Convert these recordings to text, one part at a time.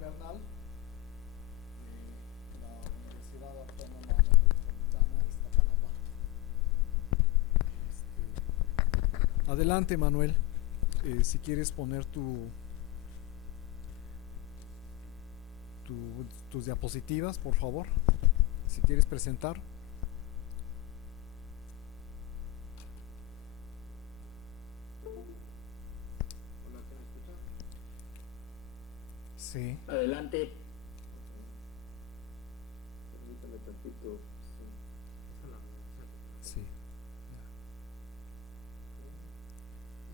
Bernal, de la Universidad Autónoma Metropolitana Iztapalapa. Adelante, Manuel. Si quieres poner tus diapositivas, por favor. Si quieres presentar. Hola, ¿qué me escuchan? Sí. Adelante. Permítame tantito. Sí. Ya.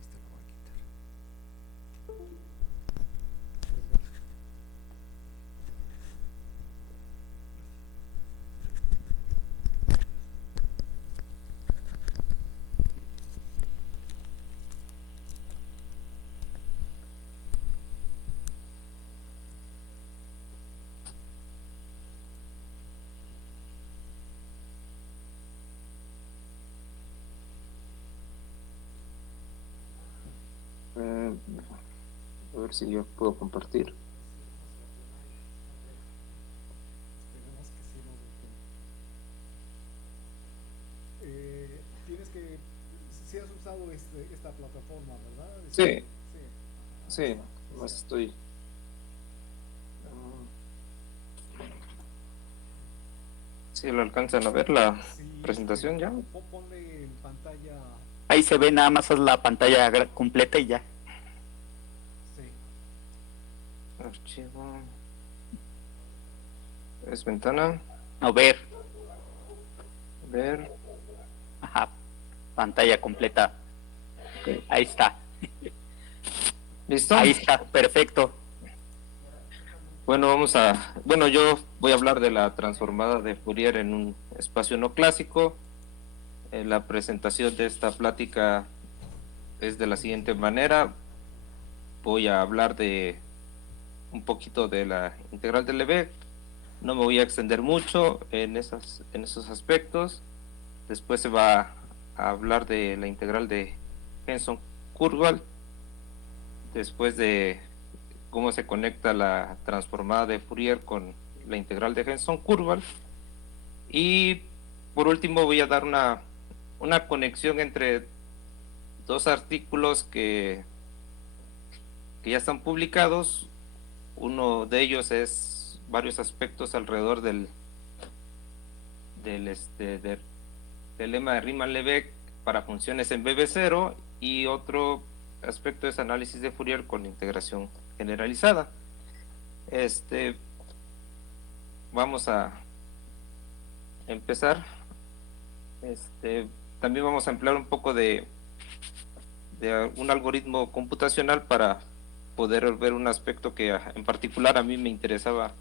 Esta la voy a quitar. A ver si yo puedo compartir. Esperemos que sí nos dejen. Tienes que, si has usado esta plataforma, ¿verdad? Sí, Sí. sí, Está, más está. estoy. ah, Sí, lo alcanzan a ver la Sí, presentación ya. ponle en pantalla. Ahí se ve, nada más es la pantalla completa y ya. Sí. Archivo. Es ventana. No ver. Ver. Ajá. Pantalla completa. Ok. Ahí está. ¿Listo? Ahí está. Perfecto. Bueno, yo voy a hablar de la transformada de Fourier en un espacio no clásico. La presentación de esta plática es de la siguiente manera. Voy a hablar de un poquito de la integral de Lebesgue. No me voy a extender mucho en esos aspectos. Después se va a hablar de la integral de Henson-Kurzweil. Después de cómo se conecta la transformada de Fourier con la integral de Henson-Kurzweil. Y por último voy a dar una conexión entre dos artículos que ya están publicados. Uno de ellos es varios aspectos alrededor del lema de Riemann-Lebesgue para funciones en BB0, y otro aspecto es análisis de Fourier con integración generalizada. Vamos a empezar. También vamos a emplear un poco de un algoritmo computacional para poder ver un aspecto que en particular a mí me interesaba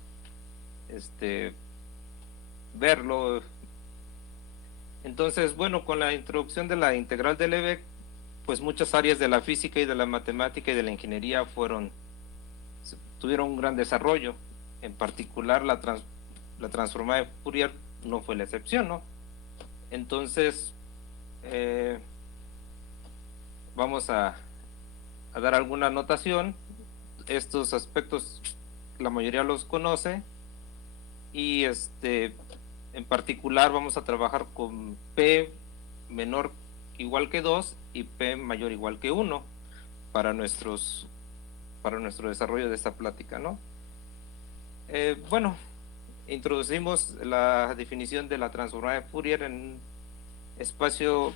verlo. Entonces, bueno, con la introducción de la integral de Lebesgue, pues muchas áreas de la física y de la matemática y de la ingeniería tuvieron un gran desarrollo. En particular, la transformada de Fourier no fue la excepción, ¿no? Entonces, vamos a dar alguna anotación. Estos aspectos la mayoría los conoce, y en particular vamos a trabajar con P menor igual que 2 y P mayor igual que 1 para nuestro desarrollo de esta plática, ¿no? Bueno, introducimos la definición de la transformada de Fourier en espacio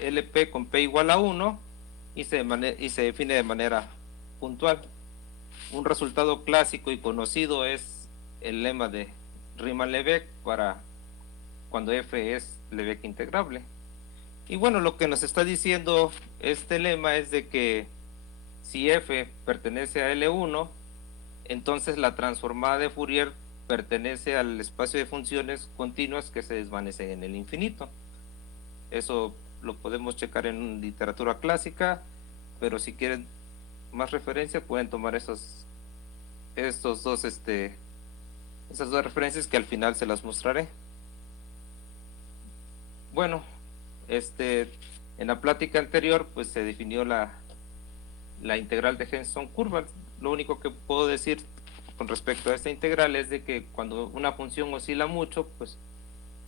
LP con P igual a 1, y se define de manera puntual. Un resultado clásico y conocido es el lema de Riemann-Lebesgue para cuando F es Lebesgue integrable. Y bueno, lo que nos está diciendo este lema es de que si F pertenece a L1, entonces la transformada de Fourier pertenece al espacio de funciones continuas que se desvanecen en el infinito. Eso lo podemos checar en literatura clásica, pero si quieren más referencia pueden tomar esas dos referencias que al final se las mostraré. Bueno, en la plática anterior pues se definió la integral de Henson-Kurzweil. Lo único que puedo decir con respecto a esta integral es de que cuando una función oscila mucho, pues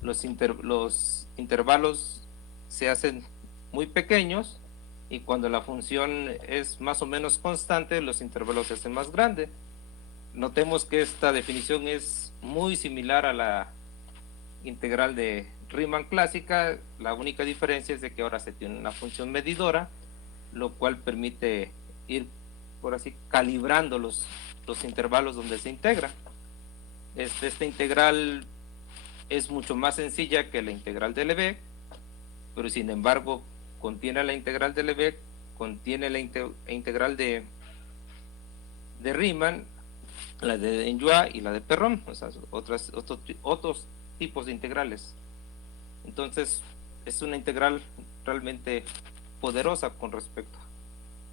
los intervalos se hacen muy pequeños, y cuando la función es más o menos constante, los intervalos se hacen más grandes. Notemos que esta definición es muy similar a la integral de Riemann clásica. La única diferencia es de que ahora se tiene una función medidora, lo cual permite ir, por así, calibrando los intervalos donde se integra. Esta integral es mucho más sencilla que la integral de Lebesgue, pero sin embargo contiene la integral de Lebesgue, contiene la integral de Riemann, la de Enjoy y la de Perron, o sea, otros tipos de integrales. Entonces es una integral realmente poderosa con respecto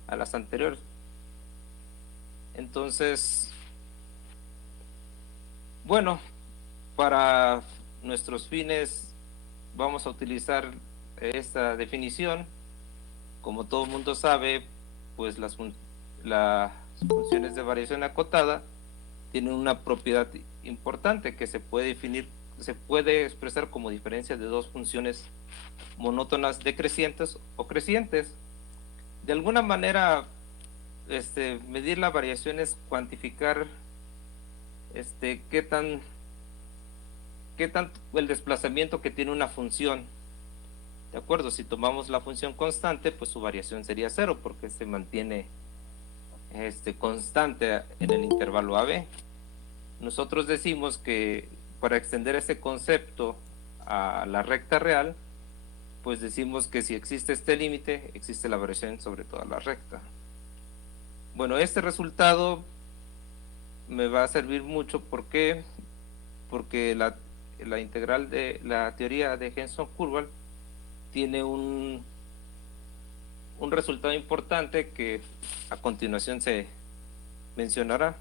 a las anteriores. Entonces, bueno, para nuestros fines vamos a utilizar esta definición. Como todo el mundo sabe, pues las funciones de variación acotada tienen una propiedad importante que se puede definir, se puede expresar como diferencia de dos funciones monótonas decrecientes o crecientes. De alguna manera, medir la variación es cuantificar qué tanto el desplazamiento que tiene una función. De acuerdo, si tomamos la función constante, pues su variación sería 0, porque se mantiene constante en el intervalo AB. Nosotros decimos que para extender este concepto a la recta real, pues decimos que si existe este límite, existe la variación sobre toda la recta. Bueno, este resultado me va a servir mucho. ¿Por qué? Porque la integral de la teoría de Henson-Kurzweil tiene un resultado importante que a continuación se mencionará.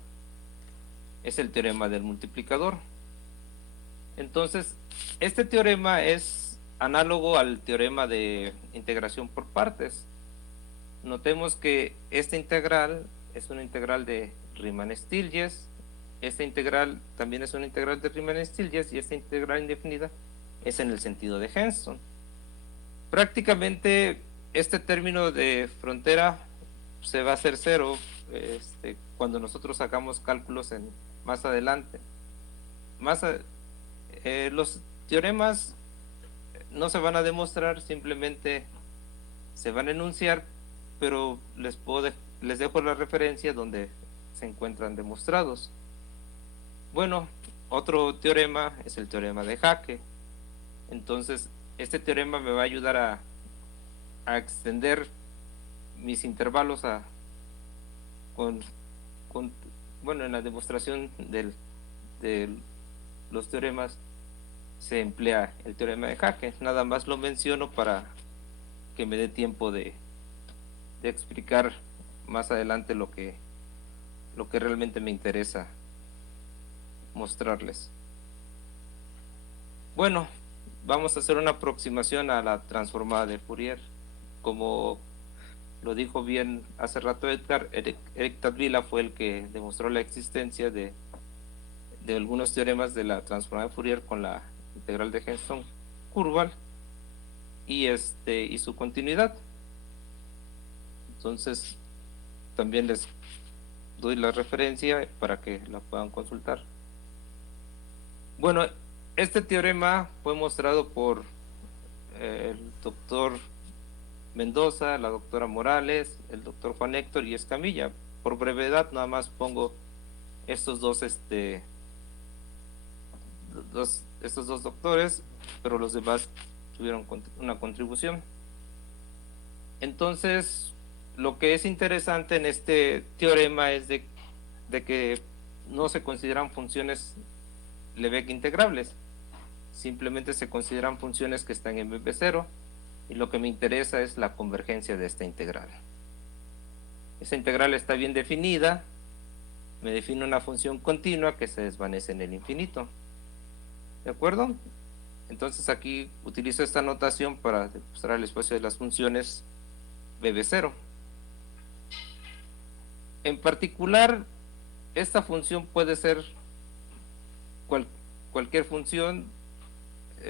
Es el teorema del multiplicador. Entonces, este teorema es análogo al teorema de integración por partes. Notemos que esta integral es una integral de Riemann-Stieltjes, esta integral también es una integral de Riemann-Stieltjes, y esta integral indefinida es en el sentido de Henson. Prácticamente este término de frontera se va a hacer 0 cuando nosotros hagamos cálculos más adelante. Los teoremas no se van a demostrar, simplemente se van a enunciar, pero les dejo la referencia donde se encuentran demostrados. Bueno, otro teorema es el teorema de Hacke. Entonces, este teorema me va a ayudar a extender mis intervalos bueno, en la demostración de los teoremas se emplea el teorema de Hacke. Nada más lo menciono para que me dé tiempo de explicar más adelante lo que realmente me interesa mostrarles. Bueno, vamos a hacer una aproximación a la transformada de Fourier. Como lo dijo bien hace rato Edgar, Eric Tadvila fue el que demostró la existencia de algunos teoremas de la transformada de Fourier con la integral de Henson-Kurzweil y su continuidad. Entonces también les doy la referencia para que la puedan consultar. Bueno, este teorema fue mostrado por el doctor Mendoza, la doctora Morales, el doctor Juan Héctor y Escamilla. Por brevedad nada más pongo estos dos doctores, pero los demás tuvieron una contribución. Entonces, lo que es interesante en este teorema es de que no se consideran funciones Lebesgue integrables, simplemente se consideran funciones que están en BB0, y lo que me interesa es la convergencia de esta integral. Esta integral está bien definida, me define una función continua que se desvanece en el infinito. ¿De acuerdo? Entonces aquí utilizo esta notación para demostrar el espacio de las funciones BB0. En particular, esta función puede ser cualquier función,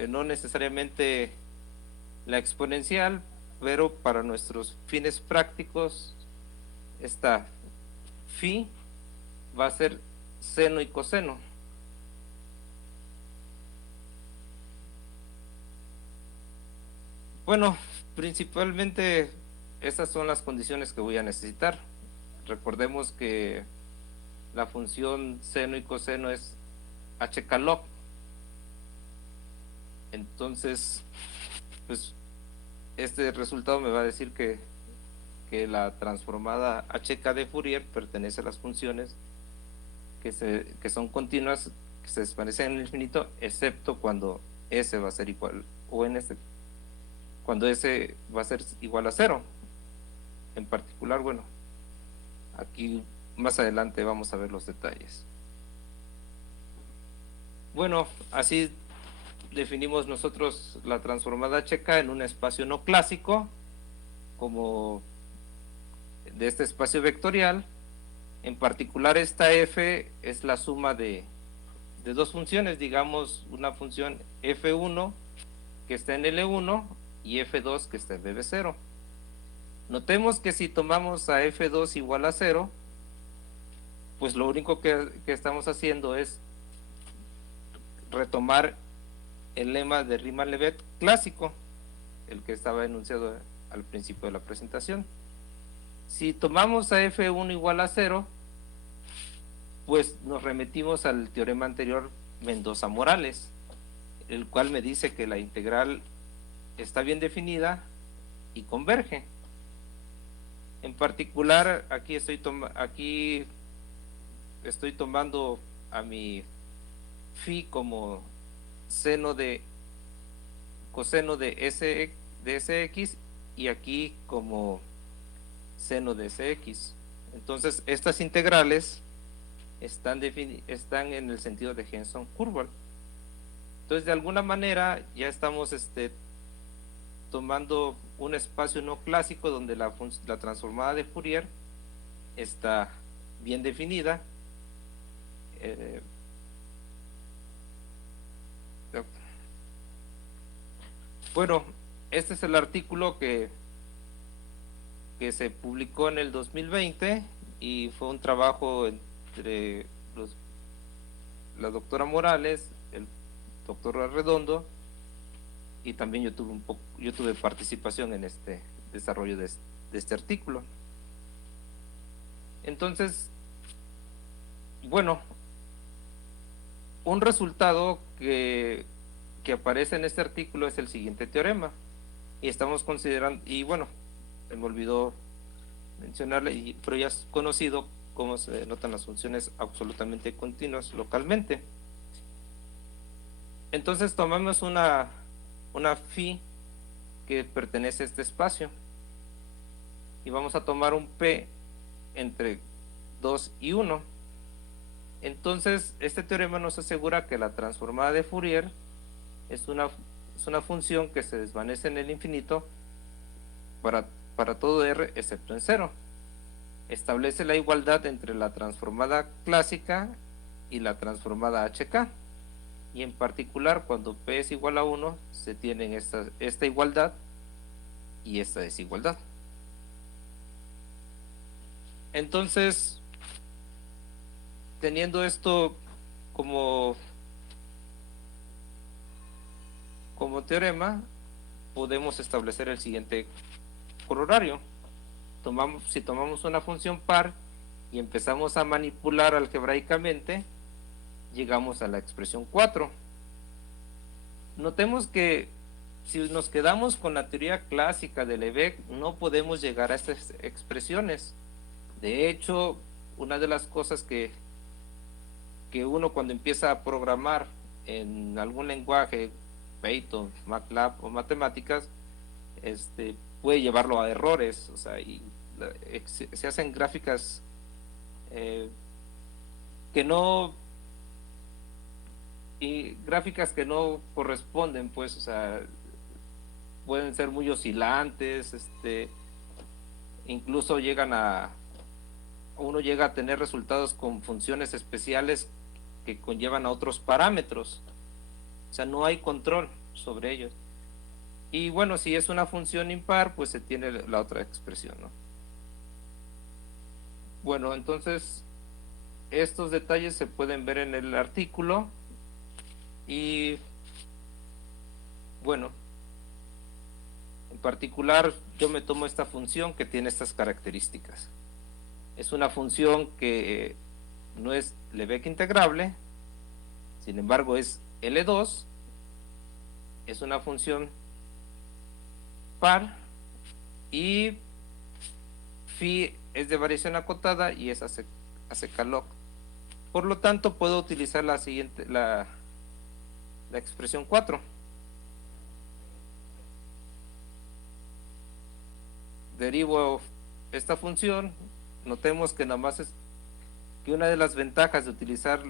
no necesariamente la exponencial, pero para nuestros fines prácticos, esta phi va a ser seno y coseno. Bueno, principalmente estas son las condiciones que voy a necesitar. Recordemos que la función seno y coseno es hk-log. Entonces, pues este resultado me va a decir que la transformada hk de Fourier pertenece a las funciones que son continuas, que se desvanecen en el infinito, excepto cuando s va a ser igual, o en cuando s va a ser igual a 0. En particular, bueno, aquí más adelante vamos a ver los detalles. Bueno, así definimos nosotros la transformada hk en un espacio no clásico, como de este espacio vectorial. En particular, esta f es la suma de dos funciones, digamos una función f1 que está en L1 y f2 que está en BB0. Notemos que si tomamos a f2 igual a 0, pues lo único que estamos haciendo es retomar el lema de Riemann-Leibniz clásico, el que estaba enunciado al principio de la presentación. Si tomamos a f1 igual a 0, pues nos remitimos al teorema anterior Mendoza-Morales, el cual me dice que la integral está bien definida y converge. En particular, aquí estoy tomando a mi phi como coseno de sx y aquí como seno de sx. Entonces estas integrales están en el sentido de Henson-Kurzweil. Entonces de alguna manera ya estamos tomando un espacio no clásico donde la transformada de Fourier está bien definida. Bueno, este es el artículo que se publicó en el 2020 y fue un trabajo entre la doctora Morales, el doctor Arredondo, y también yo tuve participación en este desarrollo de este artículo. Entonces, bueno, un resultado que aparece en este artículo es el siguiente teorema, y estamos considerando, y bueno, me olvidó mencionarle, pero ya es conocido cómo se notan las funciones absolutamente continuas localmente. Entonces tomamos una phi que pertenece a este espacio y vamos a tomar un p entre 2 y 1. Entonces este teorema nos asegura que la transformada de Fourier es una función que se desvanece en el infinito para todo r excepto en 0. Establece la igualdad entre la transformada clásica y la transformada hk, y en particular cuando p es igual a 1 se tienen esta igualdad y esta desigualdad. Entonces, teniendo esto como teorema, podemos establecer el siguiente corolario. Si tomamos una función par y empezamos a manipular algebraicamente, llegamos a la expresión 4. Notemos que si nos quedamos con la teoría clásica de Lebesgue, no podemos llegar a estas expresiones. De hecho, una de las cosas que uno cuando empieza a programar en algún lenguaje, Python, MATLAB o matemáticas, puede llevarlo a errores, o sea, y se hacen gráficas que no corresponden, pues, o sea, pueden ser muy oscilantes, incluso llegan a uno llega a tener resultados con funciones especiales que conllevan a otros parámetros. O sea, no hay control sobre ellos. Y bueno, si es una función impar, pues se tiene la otra expresión, ¿no? Bueno, entonces estos detalles se pueden ver en el artículo. Y bueno, en particular yo me tomo esta función que tiene estas características. Es una función que no es Lebesgue integrable, sin embargo es L2, es una función par y phi es de variación acotada y es ACK-log. Por lo tanto puedo utilizar la siguiente, la expresión 4. Derivo esta función. Notemos que nada más es que una de las ventajas de utilizar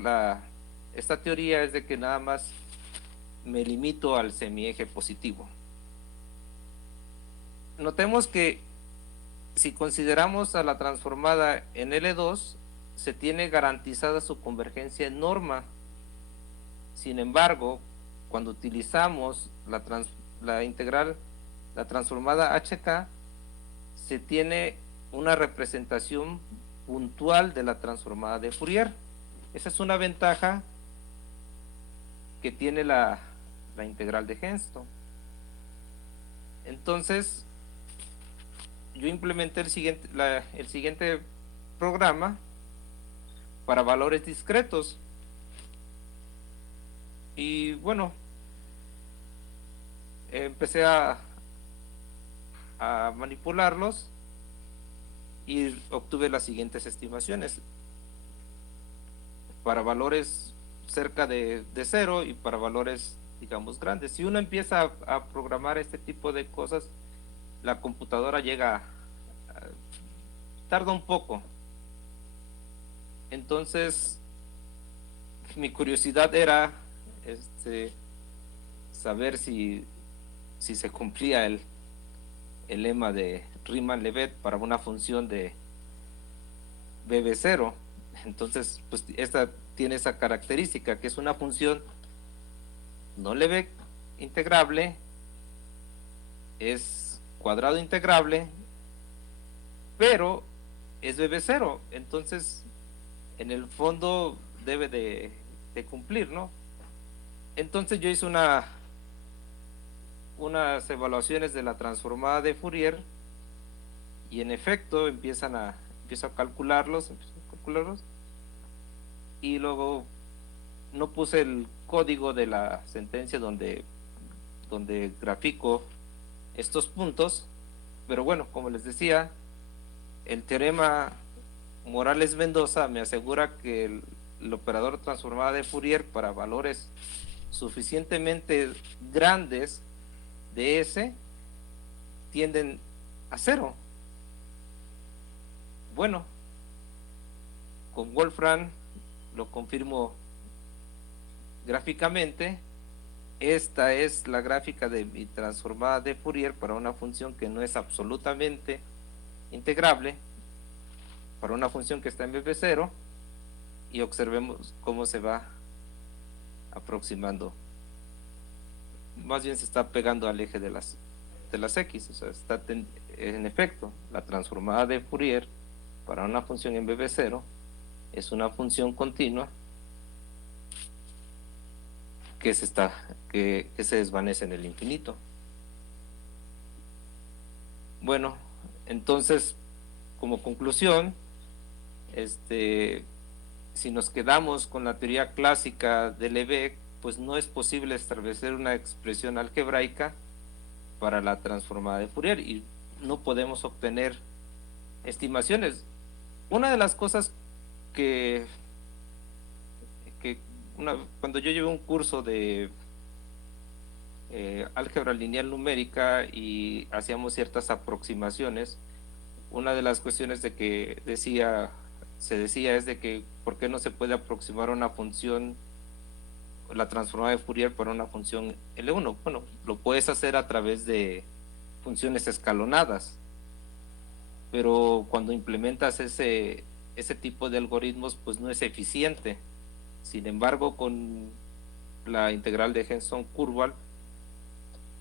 esta teoría es de que nada más me limito al semieje positivo. Notemos que si consideramos a la transformada en L2, se tiene garantizada su convergencia en norma. Sin embargo, cuando utilizamos la integral, la transformada HK, se tiene una representación puntual de la transformada de Fourier. Esa es una ventaja que tiene la integral de Henston. Entonces, yo implementé el siguiente programa para valores discretos. Y bueno, empecé a manipularlos y obtuve las siguientes estimaciones para valores cerca de 0 y para valores, digamos, grandes. Si uno empieza a programar este tipo de cosas, la computadora tarda un poco. Entonces mi curiosidad era saber si se cumplía el lema de Riemann-Levet para una función de BB0. Entonces, pues esta tiene esa característica, que es una función no Lebesgue integrable, es cuadrado integrable, pero es BB0. Entonces, en el fondo debe de cumplir, ¿no? Entonces yo hice unas evaluaciones de la transformada de Fourier y en efecto empiezo a calcularlos y luego no puse el código de la sentencia donde grafico estos puntos, pero bueno, como les decía, el teorema Morales-Mendoza me asegura que el operador transformada de Fourier para valores suficientemente grandes de S tienden a 0. Bueno, con Wolfram lo confirmo gráficamente. Esta es la gráfica de mi transformada de Fourier para una función que no es absolutamente integrable, para una función que está en BB0, y observemos cómo se va aproximando. Más bien se está pegando al eje de las X, o sea, está en efecto, la transformada de Fourier para una función en BB0 es una función continua que se desvanece en el infinito. Bueno, entonces, como conclusión, si nos quedamos con la teoría clásica de Lebesgue, pues no es posible establecer una expresión algebraica para la transformada de Fourier y no podemos obtener estimaciones. Una de las cosas cuando yo llevé un curso de álgebra lineal numérica y hacíamos ciertas aproximaciones, una de las cuestiones de que se decía es de que ¿por qué no se puede aproximar una función, la transformada de Fourier para una función L1? Bueno, lo puedes hacer a través de funciones escalonadas, pero cuando implementas ese ese tipo de algoritmos pues no es eficiente. Sin embargo, con la integral de Henson-Kurzweil,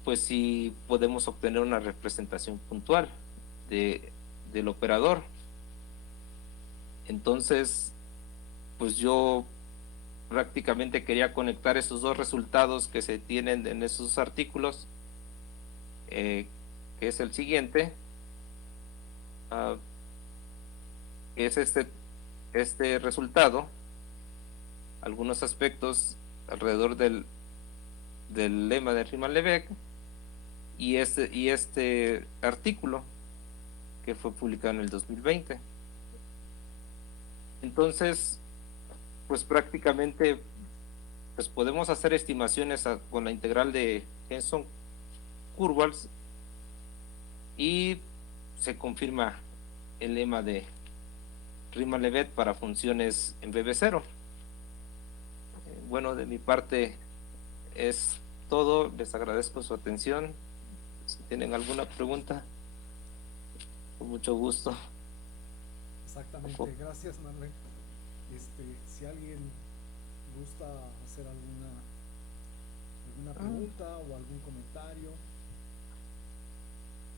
pues sí podemos obtener una representación puntual del operador. Entonces, pues yo prácticamente quería conectar esos dos resultados que se tienen en esos artículos, que es el siguiente, que es este resultado, algunos aspectos alrededor del lema de Riemann-Lebeck, y este artículo que fue publicado en el 2020. Entonces, pues prácticamente pues podemos hacer estimaciones con la integral de Henson-Kurzweil y se confirma el lema de Riemann-Lebeck para funciones en BB0. Bueno, de mi parte es todo. Les agradezco su atención. Si tienen alguna pregunta, con mucho gusto. Exactamente, gracias Manuel. Si alguien gusta hacer alguna pregunta o algún comentario,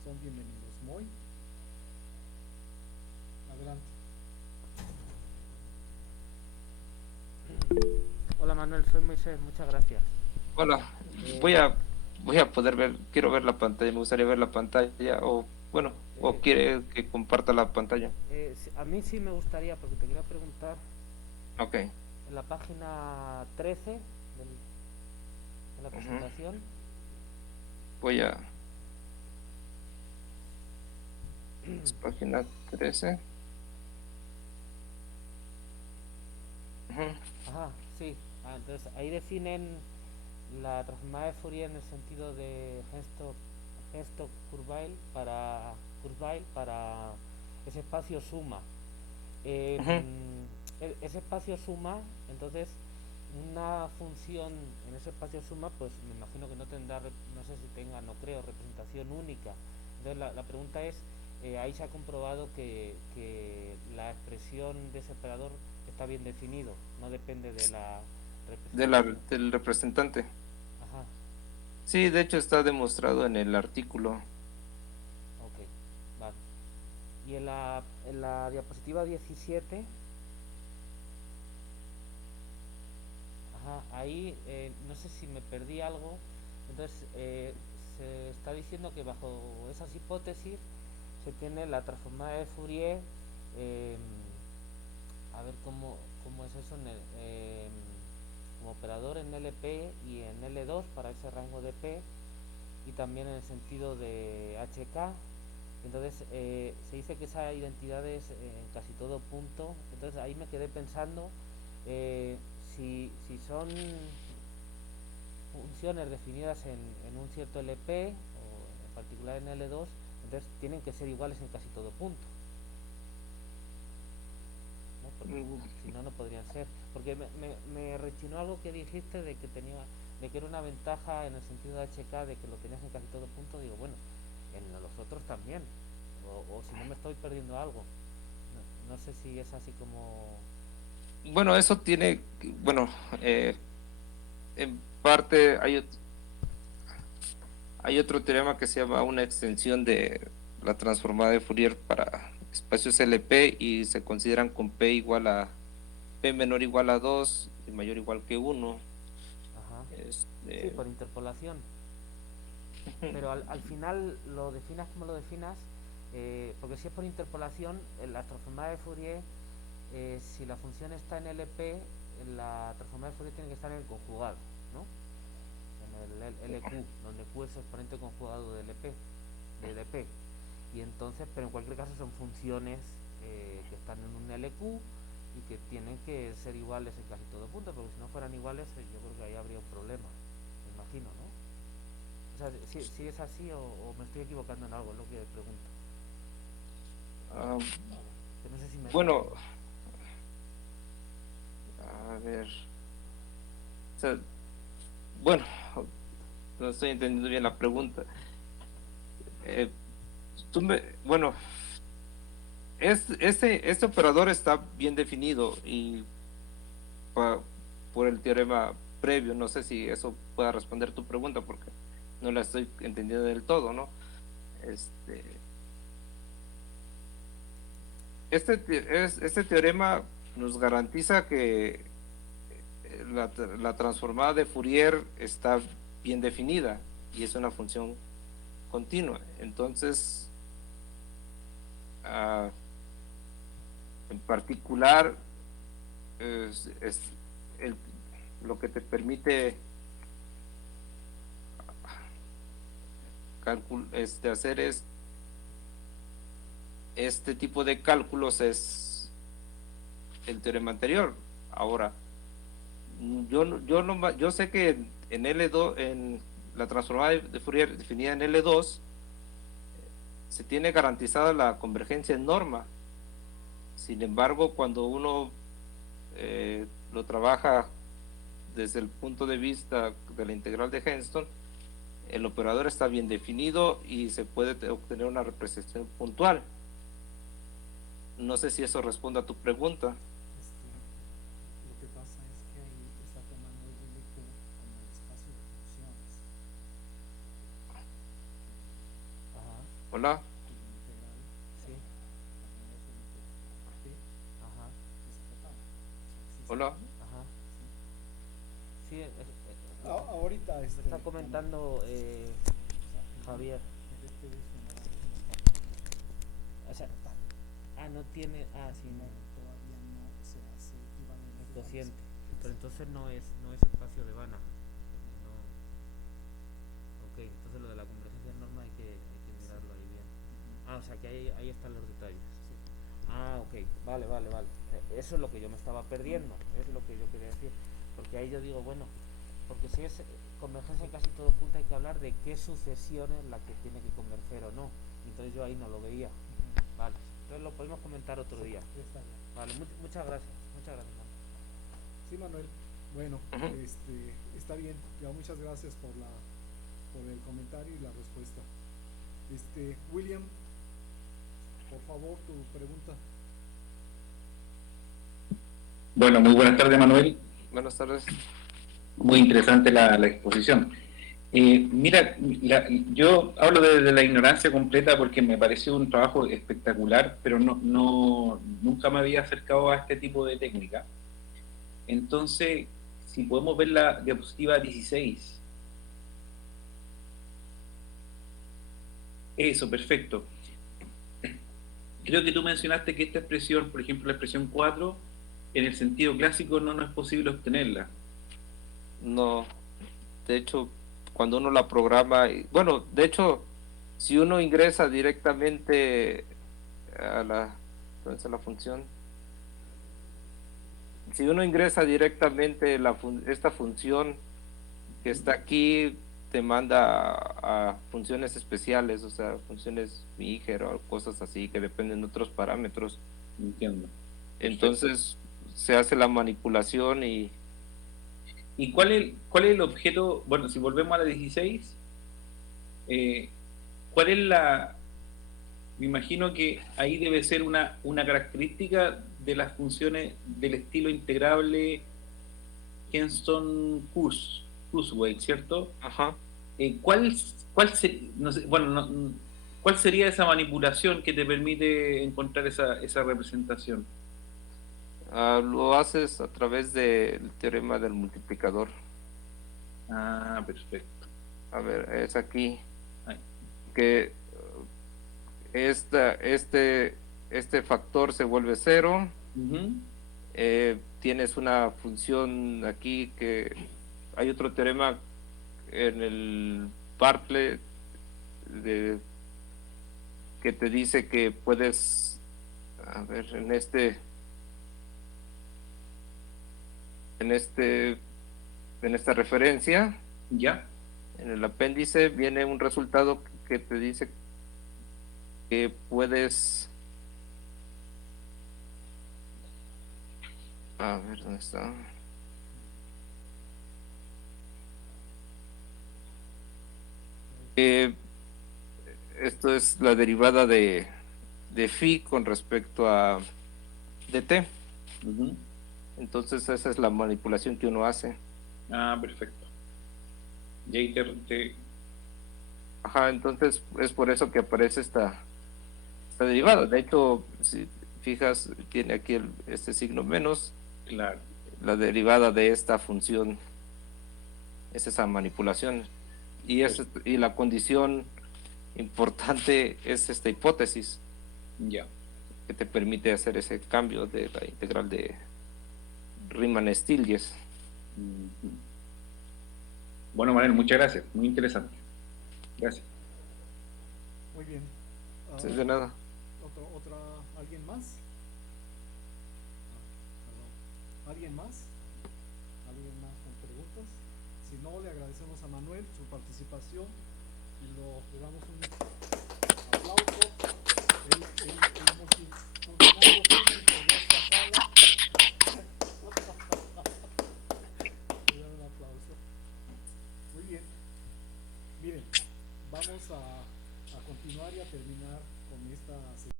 son bienvenidos. Moy, adelante. Hola Manuel, soy Moisés, muchas gracias. Hola, voy a poder ver, quiero ver la pantalla, me gustaría ver la pantalla, o bueno, o quiere que comparta la pantalla. A mí sí me gustaría, porque te quería preguntar, Ok. en la página 13 de la presentación, Voy a página 13. ajá, sí, entonces ahí definen la transformada de Fourier en el sentido de Henstock-Kurzweil para ese espacio suma. Ese espacio suma, entonces una función en ese espacio suma, pues me imagino que no tendrá, no sé si tenga, no creo, representación única. Entonces la pregunta es, ahí se ha comprobado que la expresión de ese operador está bien definido, no depende de la representación. Del representante. Ajá, Sí, de hecho está demostrado en el artículo. ok, vale. Y en la diapositiva 17, ajá, ahí no sé si me perdí algo. Entonces se está diciendo que bajo esas hipótesis se tiene la transformada de Fourier. eh, a ver cómo es eso como operador en LP y en L2 para ese rango de P, y también en el sentido de HK. Entonces se dice que esa identidad es en casi todo punto. Entonces ahí me quedé pensando, eh, si son funciones definidas en un cierto LP o en particular en L2, entonces tienen que ser iguales en casi todo punto, ¿no? Porque si no, no podrían ser. Porque me rechinó algo que dijiste de que era una ventaja en el sentido de HK, de que lo tenías en casi todo punto. Digo, bueno, en los otros también, o si no me estoy perdiendo algo. No sé si es así como... Bueno, eso tiene, bueno, en parte hay otro teorema que se llama una extensión de la transformada de Fourier para espacios LP, y se consideran con P igual a P menor igual a 2 y mayor igual que 1. Ajá. Sí, por interpolación. Pero al final lo definas como lo definas, porque si es por interpolación, la transformada de Fourier, si la función está en LP, la transformada de Fourier tiene que estar en el conjugado, ¿no? En el LQ, donde Q es exponente conjugado de LP, de LP. Y entonces, pero en cualquier caso son funciones que están en un LQ y que tienen que ser iguales en casi todo punto, porque si no fueran iguales, yo creo que ahí habría un problema, me imagino, ¿no? O sea, si es así o me estoy equivocando en algo, es lo que pregunto. Que no sé si me... Bueno, a ver, o sea, bueno, no estoy entendiendo bien la pregunta. Bueno, Este operador está bien definido y pa- por el teorema previo, no sé si eso pueda responder tu pregunta porque no la estoy entendiendo del todo, ¿no? Este, este teorema nos garantiza que la transformada de Fourier está bien definida y es una función continua. Entonces, en particular, es el- lo que te permite hacer este tipo de cálculos es el teorema anterior. Ahora, yo sé que en L2, en la transformada de Fourier definida en L2, se tiene garantizada la convergencia en norma. Sin embargo, cuando uno lo trabaja desde el punto de vista de la integral de Henston, el operador está bien definido y se puede obtener una representación puntual. No sé si eso responde a tu pregunta. Lo que pasa es que ahí está tomando el LQ como el espacio de funciones. Ajá, Hola. Y la integral sí, la tenemos LQ T ajá, que se trataba. ¿Sí Hola. ajá. Sí, Ahorita me está comentando Javier. el este es O sea, no tiene, sí, no, todavía no se hace equivalente es al cociente. espacio. Pero entonces no es espacio de Banach. No. Ok, entonces lo de la convergencia en norma hay que mirarlo ahí bien. O sea que ahí están los detalles. Sí. Ok, vale. Eso es lo que yo me estaba perdiendo, es lo que yo quería decir. Porque ahí yo digo, bueno, porque si es convergencia en casi todo punto hay que hablar de qué sucesión es la que tiene que converger o no. Entonces yo ahí no lo veía. Vale, entonces lo podemos comentar otro día. Está bien. Vale, muchas gracias, Juan. Sí, Manuel. Bueno, Ujú. está bien. Ya muchas gracias por el comentario y la respuesta. William, por favor, tu pregunta. Bueno, muy buenas tardes, Manuel. Buenas tardes. Muy interesante la exposición. Mira, yo hablo de la ignorancia completa porque me pareció un trabajo espectacular, pero nunca me había acercado a este tipo de técnica. Entonces, si podemos ver la diapositiva 16. Eso, perfecto. Creo que tú mencionaste que esta expresión, por ejemplo, la expresión 4, en el sentido clásico no es posible obtenerla. No, de hecho, cuando uno la programa, bueno, de hecho, si uno ingresa directamente ¿dónde está la función? Si uno ingresa directamente esta función que está aquí, te manda a funciones especiales, o sea, funciones Mijer o cosas así que dependen de otros parámetros. Entiendo. Entonces se hace la manipulación y ¿Y cuál es el objeto? Bueno, si volvemos a la 16, ¿cuál es me imagino que ahí debe ser una característica de las funciones del estilo integrable Kurzweil, ¿cierto? ajá. ¿Cuál, no sé, bueno, ¿cuál sería esa manipulación que te permite encontrar esa representación? Lo haces a través del teorema del multiplicador. Ah, perfecto. A ver, es aquí Ahí. que este factor se vuelve cero. Uh-huh. Tienes una función aquí que hay otro teorema en el Bartlett que te dice que puedes, a ver, en esta referencia, ¿Ya? en el apéndice viene un resultado que te dice que puedes, a ver, ¿dónde está? Esto es la derivada de de phi con respecto a dt. Ujú. Entonces esa es la manipulación que uno hace. Ah, perfecto. Y ahí Ajá, entonces es por eso que aparece esta derivada. De hecho, si fijas, tiene aquí este signo menos. claro. La derivada de esta función es esa manipulación. Y la condición importante es esta hipótesis Ya. que te permite hacer ese cambio de la integral de Riemann-Stieltjes. Ujú. Bueno, Manuel, muchas gracias. Muy interesante. Gracias. Muy bien. Sí, de nada. ¿Alguien más? Perdón. ¿Alguien más? ¿Alguien más con preguntas? Si no, le agradecemos a Manuel su participación y le damos un aplauso. El multifuncionario físico de esta sala. Le dan un aplauso. Muy bien. Miren, vamos a continuar y a terminar con esta sección.